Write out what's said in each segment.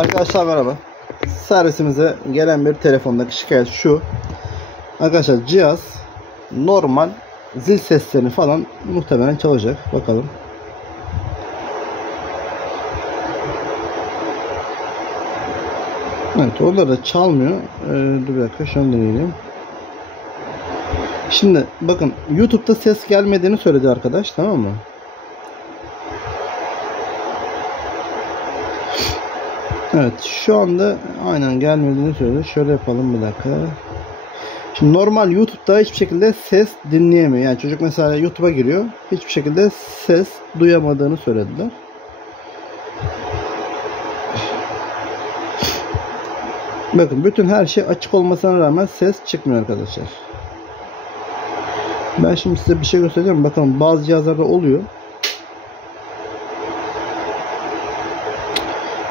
Arkadaşlar merhaba. Servisimize gelen bir telefondaki şikayet şu. Arkadaşlar cihaz normal zil seslerini falan muhtemelen çalacak. Bakalım. Evet, onlar da çalmıyor. Dur bir dakika, şunu deneyelim. Şimdi bakın, YouTube'da ses gelmediğini söyledi arkadaş, tamam mı? Evet, şu anda aynen gelmediğini söyledi. Şöyle yapalım bir dakika. Şimdi normal YouTube'da hiçbir şekilde ses dinleyemiyor. Yani çocuk mesela YouTube'a giriyor, hiçbir şekilde ses duyamadığını söylediler. Bakın, bütün her şey açık olmasına rağmen ses çıkmıyor arkadaşlar. Ben şimdi size bir şey göstereceğim. Bakın, bazı cihazlarda oluyor.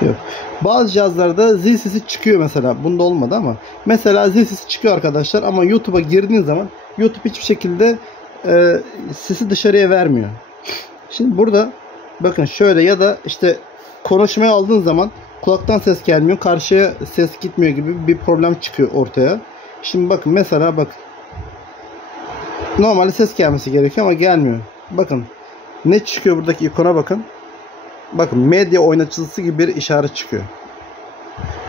Yok. Bazı cihazlarda zil sesi çıkıyor mesela. Bunda olmadı ama. Mesela zil sesi çıkıyor arkadaşlar ama YouTube'a girdiğin zaman YouTube hiçbir şekilde sesi dışarıya vermiyor. Şimdi burada bakın şöyle, ya da işte konuşmaya aldığın zaman kulaktan ses gelmiyor, karşıya ses gitmiyor gibi bir problem çıkıyor ortaya. Şimdi bakın mesela, bak. Normalde ses gelmesi gerekiyor ama gelmiyor. Bakın ne çıkıyor, buradaki ikona bakın. Bakın, medya oynatıcısı gibi bir işaret çıkıyor.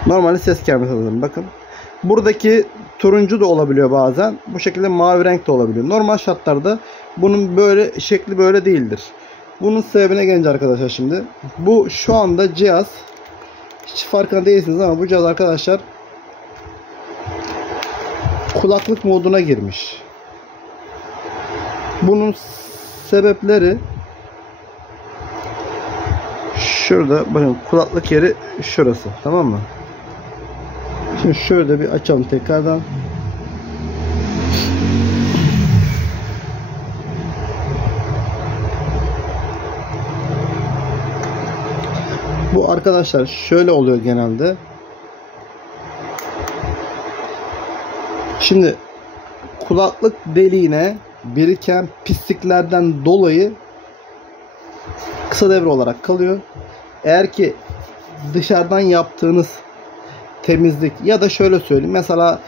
Normalde ses gelmesi lazım. Bakın. Buradaki turuncu da olabiliyor bazen. Bu şekilde mavi renk de olabiliyor. Normal şartlarda bunun böyle şekli böyle değildir. Bunun sebebine gelince arkadaşlar, şimdi bu şu anda cihaz, hiç farkında değilsiniz ama bu cihaz arkadaşlar kulaklık moduna girmiş. Bunun sebepleri şurada, bakın kulaklık yeri şurası, tamam mı? Şimdi şöyle bir açalım tekrardan. Bu arkadaşlar şöyle oluyor genelde. Şimdi kulaklık deliğine biriken pisliklerden dolayı kısa devre olarak kalıyor. Eğer ki dışarıdan yaptığınız temizlik, ya da şöyle söyleyeyim, mesela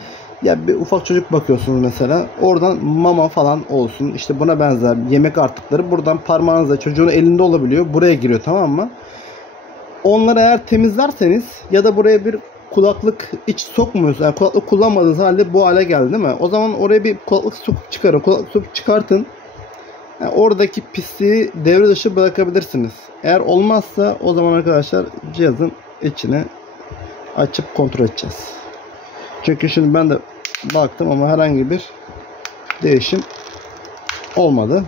ya bir ufak çocuk bakıyorsunuz mesela, oradan mama falan olsun, işte buna benzer yemek artıkları buradan parmağınızla, çocuğun elinde olabiliyor, buraya giriyor, tamam mı? Onları eğer temizlerseniz, ya da buraya bir kulaklık hiç sokmuyorsunuz, yani kulaklık kullanmadığınız halde bu hale geldi değil mi? O zaman oraya bir kulaklık sokup çıkarın, kulaklık sokup çıkartın. Yani oradaki pisliği devre dışı bırakabilirsiniz. Eğer olmazsa o zaman arkadaşlar cihazın içine açıp kontrol edeceğiz. Çünkü şimdi ben de baktım ama herhangi bir değişim olmadı.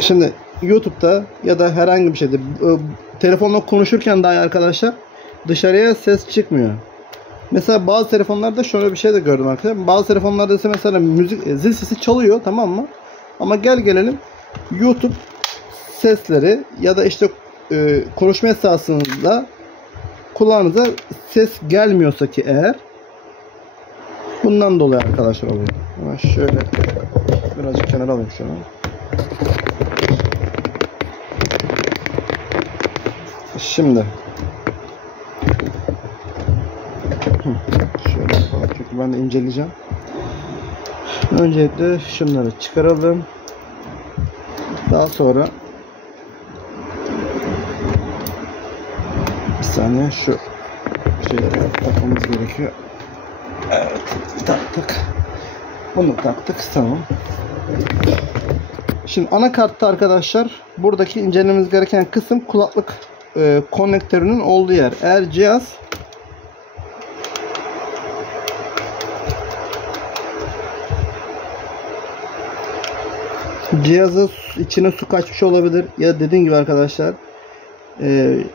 Şimdi YouTube'da ya da herhangi bir şeyde telefonla konuşurken dahi arkadaşlar dışarıya ses çıkmıyor. Mesela bazı telefonlarda şöyle bir şey de gördüm arkadaşlar. Bazı telefonlarda ise mesela müzik, zil sesi çalıyor, tamam mı? Ama gel gelelim YouTube sesleri ya da işte konuşma esnasında kulağınıza ses gelmiyorsa ki eğer, bundan dolayı arkadaşlar oluyor. Hemen şöyle birazcık kenara alayım şunu. Şimdi şöyle yapalım, çünkü ben de inceleyeceğim. Öncelikle şunları çıkaralım. Daha sonra bir saniye şu şeyleri takmamız gerekiyor. Evet, taktık. Bunu taktık, tamam. Şimdi anakartta arkadaşlar, buradaki incelememiz gereken kısım kulaklık konnektörünün olduğu yer. Eğer cihazın içine su kaçmış olabilir, ya dediğim gibi arkadaşlar,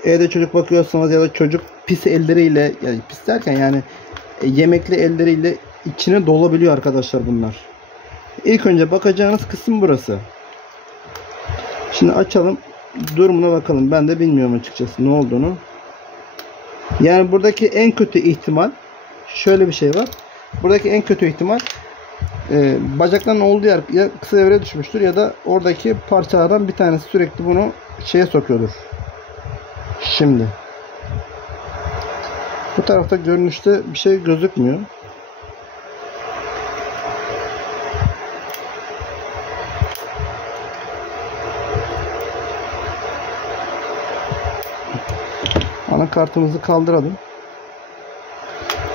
evde çocuk bakıyorsanız ya da çocuk pis elleriyle, yani pis derken yani yemekli elleriyle içine dolabiliyor arkadaşlar bunlar. İlk önce bakacağınız kısım burası. Şimdi açalım, durumuna bakalım. Ben de bilmiyorum açıkçası ne olduğunu. Yani buradaki en kötü ihtimal şöyle bir şey var. Buradaki en kötü ihtimal bacakların olduğu yer ya kısa devreye düşmüştür, ya da oradaki parçalardan bir tanesi sürekli bunu şeye sokuyordur. Şimdi bu tarafta görünüşte bir şey gözükmüyor. Anakartımızı kaldıralım.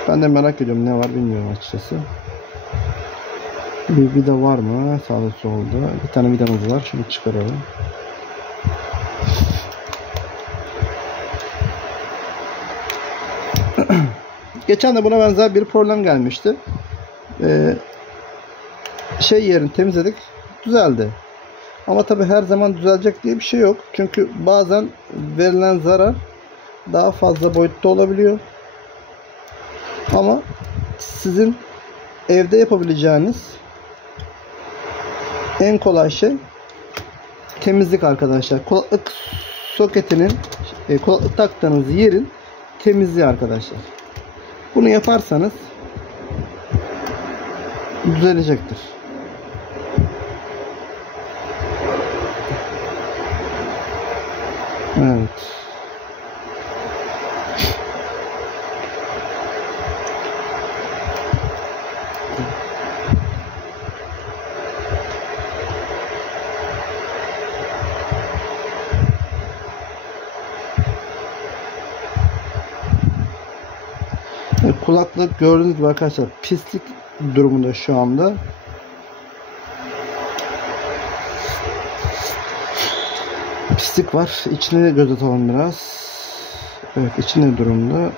Ben de merak ediyorum, ne var bilmiyorum açıkçası. Bir vida var mı? Sağda solda. Bir tane vidamız var. Şunu çıkaralım. Geçen de buna benzer bir problem gelmişti. Yerini temizledik. Düzeldi. Ama tabi her zaman düzelecek diye bir şey yok. Çünkü bazen verilen zarar daha fazla boyutta olabiliyor. Ama sizin evde yapabileceğiniz en kolay şey temizlik arkadaşlar. Kulaklık soketinin, kulaklık taktığınız yerin temizliği arkadaşlar. Bunu yaparsanız düzelecektir. Evet. Kulaklık gördüğünüz gibi arkadaşlar pislik durumunda şu anda. Pislik var. İçini göz atalım biraz. Evet, içinde durumda.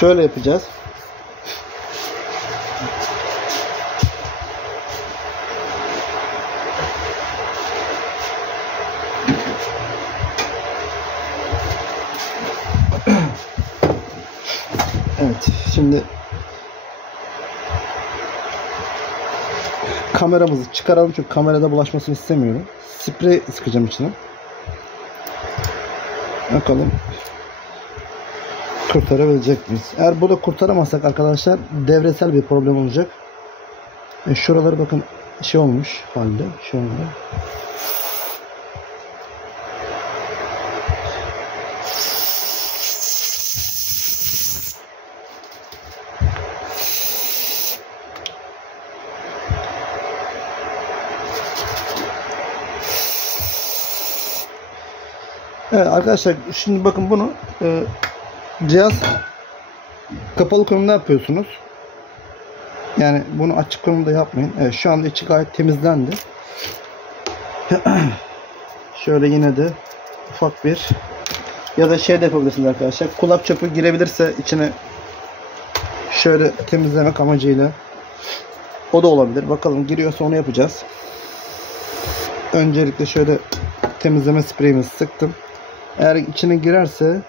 Şöyle yapacağız. Evet, şimdi kameramızı çıkaralım çünkü kamerada bulaşmasını istemiyorum. Sprey sıkacağım içine. Bakalım kurtarabilecek miyiz? Eğer burada kurtaramazsak arkadaşlar devresel bir problem olacak. Şuraları bakın şey olmuş halde. Şu anda. Evet arkadaşlar, şimdi bakın bunu cihaz kapalı konumda yapıyorsunuz. Yani bunu açık konumda yapmayın. Evet, şu anda içi gayet temizlendi. Şöyle yine de ufak bir ya da şey de yapabilirsiniz arkadaşlar. Kulak çöpü girebilirse içine şöyle temizlemek amacıyla o da olabilir. Bakalım giriyorsa onu yapacağız. Öncelikle şöyle temizleme spreyimizi sıktım. Eğer içine girerse,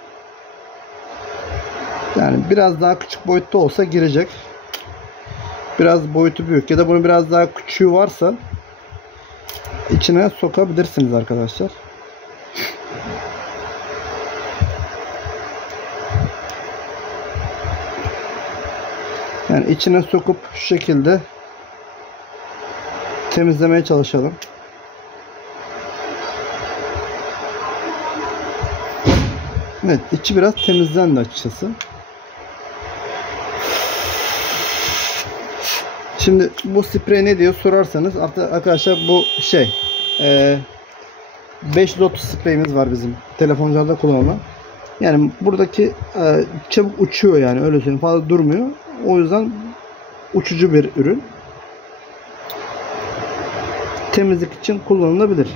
yani biraz daha küçük boyutta olsa girecek. Biraz boyutu büyük ya da bunun biraz daha küçüğü varsa içine sokabilirsiniz arkadaşlar. Yani içine sokup şu şekilde temizlemeye çalışalım. Evet, içi biraz temizlendi açıkçası. Şimdi bu sprey ne diyor sorarsanız arkadaşlar, bu şey 530 spreyimiz var bizim telefonlarda kullanılan. Yani buradaki çabuk uçuyor, yani öyle söyleyeyim, fazla durmuyor. O yüzden uçucu bir ürün. Temizlik için kullanılabilir.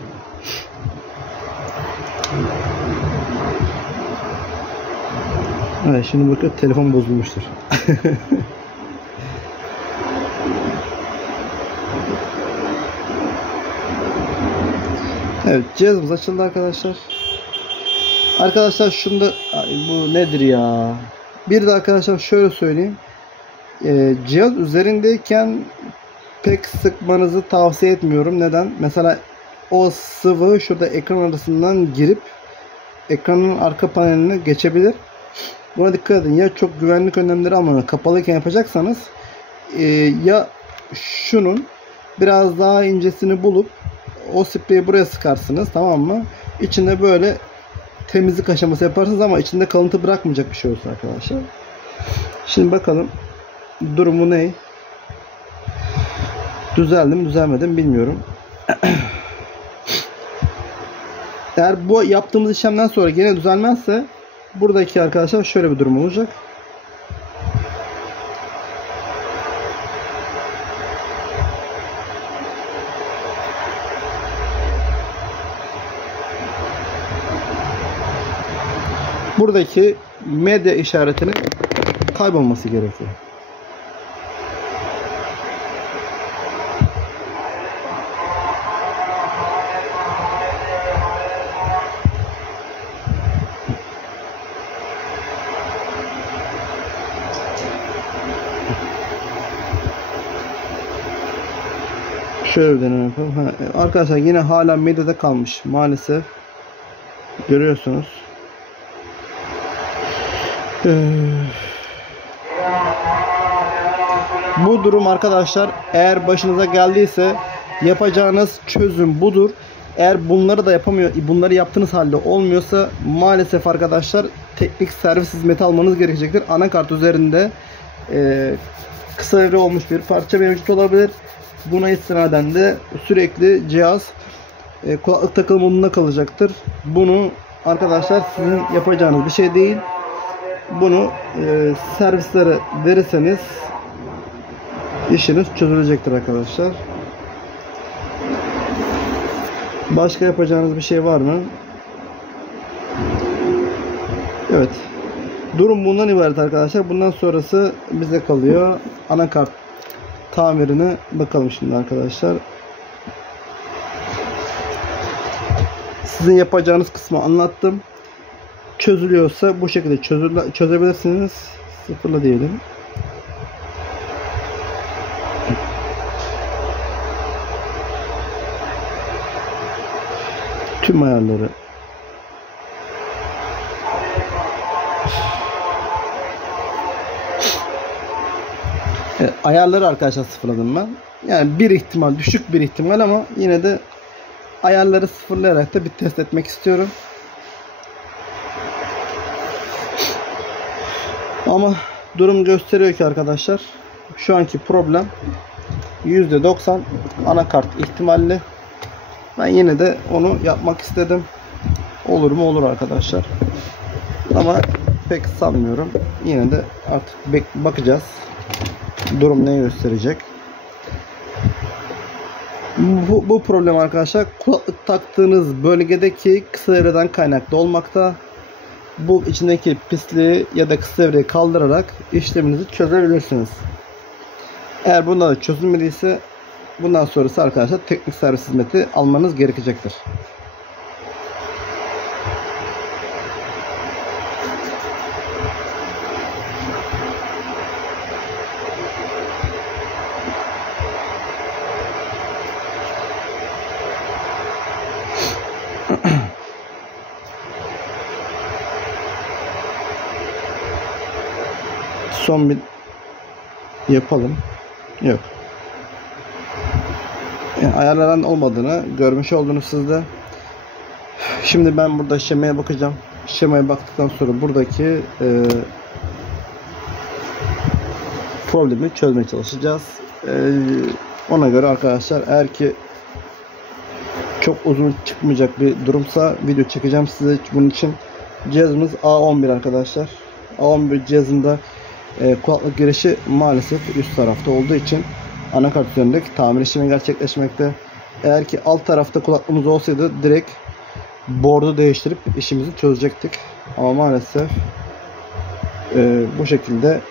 Evet, şimdi bakın telefon bozulmuştur. Evet, cihazımız açıldı arkadaşlar. Arkadaşlar şunda bu nedir ya? Bir de arkadaşlar şöyle söyleyeyim. Cihaz üzerindeyken pek sıkmanızı tavsiye etmiyorum. Neden? Mesela o sıvı şurada ekran arasından girip ekranın arka paneline geçebilir. Buna dikkat edin. Ya çok güvenlik önlemleri almadan kapalıyken yapacaksanız ya şunun biraz daha incesini bulup o spreyi buraya sıkarsınız, tamam mı? İçinde böyle temizlik aşaması yaparsınız ama içinde kalıntı bırakmayacak bir şey olsun arkadaşlar. Şimdi bakalım durumu ne? Düzeldi mi düzelmedi mi bilmiyorum. Eğer bu yaptığımız işlemden sonra gene düzelmezse buradaki arkadaşlar şöyle bir durum olacak. Buradaki medya işaretinin kaybolması gerekiyor. Şöyle bir deneme yapalım. Arkadaşlar yine hala medyada kalmış maalesef. Görüyorsunuz. Bu durum arkadaşlar eğer başınıza geldiyse yapacağınız çözüm budur. Eğer bunları da bunları yaptığınız halde olmuyorsa maalesef arkadaşlar teknik servis hizmeti almanız gerekecektir. Anakart üzerinde kısa devre olmuş bir parça mevcut olabilir. Buna istinaden de sürekli cihaz kulaklık takılı modunda kalacaktır. Bunu arkadaşlar sizin yapacağınız bir şey değil. Bunu servislere verirseniz işiniz çözülecektir arkadaşlar. Başka yapacağınız bir şey var mı? Evet. Durum bundan ibaret arkadaşlar. Bundan sonrası bize kalıyor. Anakart tamirine bakalım şimdi arkadaşlar. Sizin yapacağınız kısmı anlattım. Çözülüyorsa bu şekilde çözebilirsiniz. Sıfırla diyelim. Tüm ayarları ayarları arkadaşlar sıfırladım ben. Yani bir ihtimal, düşük bir ihtimal ama yine de ayarları sıfırlayarak da bir test etmek istiyorum. Ama durum gösteriyor ki arkadaşlar şu anki problem %90 anakart ihtimalli. Ben yine de onu yapmak istedim. Olur mu olur arkadaşlar. Ama pek sanmıyorum. Yine de artık bakacağız. Durum ne gösterecek. Bu problem arkadaşlar kulaklık taktığınız bölgedeki kısa devreden kaynaklı olmakta. Bu içindeki pisliği ya da kısa devreyi kaldırarak işleminizi çözebilirsiniz. Eğer bunda da çözülmediyse bundan sonrası arkadaşlar teknik servis hizmeti almanız gerekecektir. Son bir yapalım. Yok. Yani ayarlanan olmadığını görmüş oldunuz siz de. Şimdi ben burada şemaya bakacağım. Şemaya baktıktan sonra buradaki problemi çözmeye çalışacağız. Ona göre arkadaşlar eğer ki çok uzun çıkmayacak bir durumsa video çekeceğim size. Bunun için cihazımız A11 arkadaşlar. A11 cihazında kulaklık girişi maalesef üst tarafta olduğu için anakart üzerindeki tamir işlemi gerçekleşmekte. Eğer ki alt tarafta kulaklığımız olsaydı direkt board'u değiştirip işimizi çözecektik. Ama maalesef bu şekilde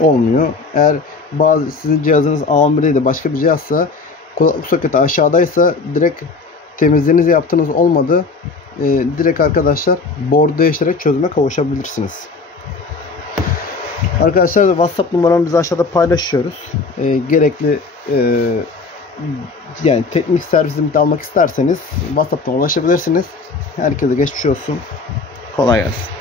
olmuyor. Eğer sizin cihazınız A11 değil de başka bir cihazsa kulaklık soketi aşağıdaysa direkt temizliğinizi yaptığınız olmadı. Direkt arkadaşlar board'u değiştirerek çözüme kavuşabilirsiniz. Arkadaşlar WhatsApp numaramı biz aşağıda paylaşıyoruz. Gerekli yani teknik servisimi almak isterseniz WhatsApp'tan ulaşabilirsiniz. Herkese geçmiş olsun. Kolay gelsin.